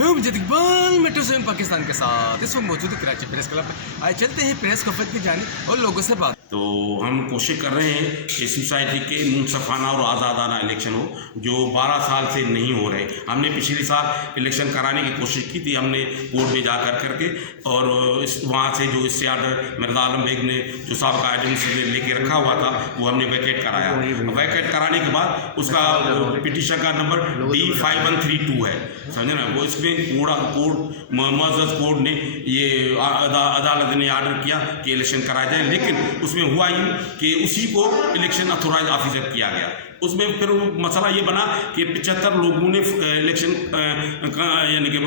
मैं हूं मुजद्दिद Iqbal metro seven Pakistan के साथ इस वक्त मौजूद है कराची प्रेस क्लब में। आए चलते हैं प्रेस कॉन्फ्रेंस की जानिब और लोगों से बात। तो हम कोशिश कर रहे हैं कि सोसाइटी के मुनसफाना और आज़ादाना इलेक्शन हो जो 12 साल से नहीं हो रहे। हमने पिछले साल इलेक्शन कराने की कोशिश की थी, हमने कोर्ट में जा करके और इस वहाँ से जो इससे आर्डर मिर्जा आलम बेग ने जो साहब एजेंसी लेके रखा हुआ था वो हमने वैकेट कराया। वैकेट कराने के बाद उसका पिटीशन का नंबर D5132 है, समझे ना। वो इसमें कोर्ट मुअज़्ज़ज़ कोर्ट ने ये अदालत ने आर्डर किया कि इलेक्शन कराया जाए, लेकिन उसमें हुआ ही कि उसी को इलेक्शन अथॉराइज ऑफिसर किया गया। उसमें फिर मसला ये बना कि 75 लोगों ने इलेक्शन यानी कि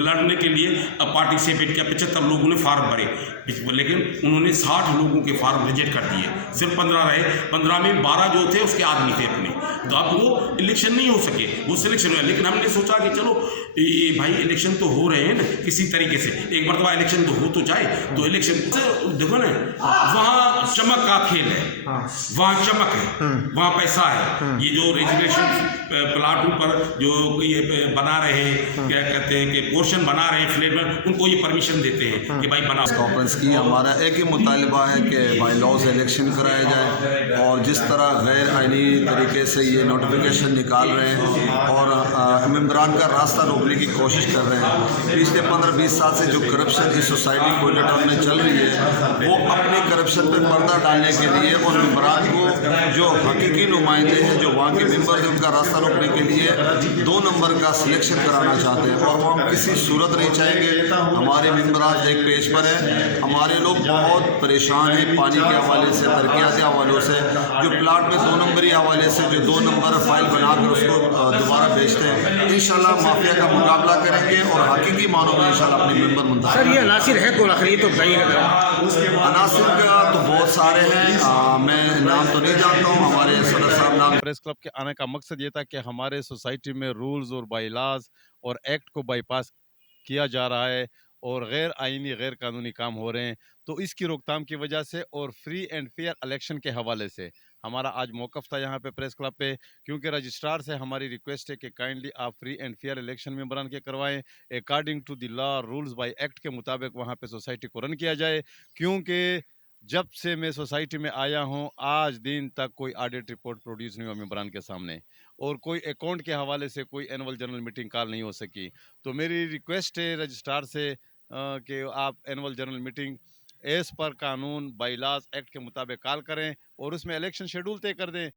लड़ने के लिए पार्टिसिपेट किया। 75 लोगों ने फार्म भरे, लेकिन उन्होंने 60 लोगों के फार्म रिजेक्ट कर दिए। सिर्फ 15 रहे, 15 में 12 जो थे उसके आदमी थे अपने, तो अब वो इलेक्शन नहीं हो सके, वो सिलेक्शन हुआ। लेकिन हमने सोचा कि चलो ये भाई इलेक्शन तो हो रहे हैं ना किसी तरीके से, एक मरतबा इलेक्शन तो हो तो जाए। तो इलेक्शन देखो ना, वहाँ चमक का खेल है, वहाँ चमक है, वहाँ पैसा है। ये जो रेजिडेंशियल प्लाटों पर जो ये बना रहे हैं, क्या कहते हैं कि पोर्शन बना रहे हैं फ्लैट में, उनको ये परमिशन देते हैं कि भाई बना। कॉन्फ्रेंस की हमारा एक ही मुतालबा है कि बाई लॉज इलेक्शन कराया जाए, और जिस तरह गैर आइनी तरीके से ये नोटिफिकेशन निकाल रहे हैं और मेम्बरान का रास्ता रोकने की कोशिश कर रहे हैं। पिछले 15-20 साल से जो करप्शन इस सोसाइटी कोयटा में चल रही है, वो अपने करप्शन पर पर्दा डालने के लिए और मेम्बरान को जो हकीकी नुमाइंदे हैं, जो वहाँ के मेम्बर हैं, उनका रास्ता रोकने के लिए 2 नंबर का सिलेक्शन कराना चाहते हैं। और वो हम किसी सूरत नहीं चाहेंगे। हमारे मेम्बरान एक पेज पर है, हमारे लोग बहुत परेशान हैं पानी के हवाले से, तरक्याती हवालों से। जो प्लाट में 2 नंबरी हवाले से जो 2 नंबर फाइल बनाकर उसको दोबारा बेचते हैं, इंशाल्लाह माफिया का मुकाबला करेंगे और हकीकी मानों में इंशाल्लाह अपने मेम्बर मुंतखब। सर ये अनासिर है कौन आखिर, तो बताइए। अनासिर का तो बहुत सारे हैं, मैं नाम तो नहीं जानता हूँ। हमारे सदर साहब नाम। प्रेस क्लब के आने का मकसद ये था कि हमारे सोसाइटी में रूल्स और बाईलाज और एक्ट को बाईपास किया जा रहा है और गैर आइनी गैर कानूनी काम हो रहे हैं। तो इसकी रोकथाम की वजह से और फ्री एंड फेयर इलेक्शन के हवाले से हमारा आज मौक़िफ़ था यहाँ पे प्रेस क्लब पे, क्योंकि रजिस्ट्रार से हमारी रिक्वेस्ट है कि काइंडली आप फ्री एंड फेयर इलेक्शन में बरान के करवाएं, according to the law rules by act के मुताबिक वहाँ पे सोसाइटी को रन किया जाए। क्योंकि जब से मैं सोसाइटी में आया हूँ आज दिन तक कोई ऑडिट रिपोर्ट प्रोड्यूस नहीं हुआ मेंबरान के सामने, और कोई अकाउंट के हवाले से कोई एनुअल जनरल मीटिंग कॉल नहीं हो सकी। तो मेरी रिक्वेस्ट है रजिस्ट्रार से कि आप annual general meeting as per कानून बाईलाज एक्ट के मुताबिक कॉल करें और उसमें इलेक्शन शेड्यूल तय कर दें।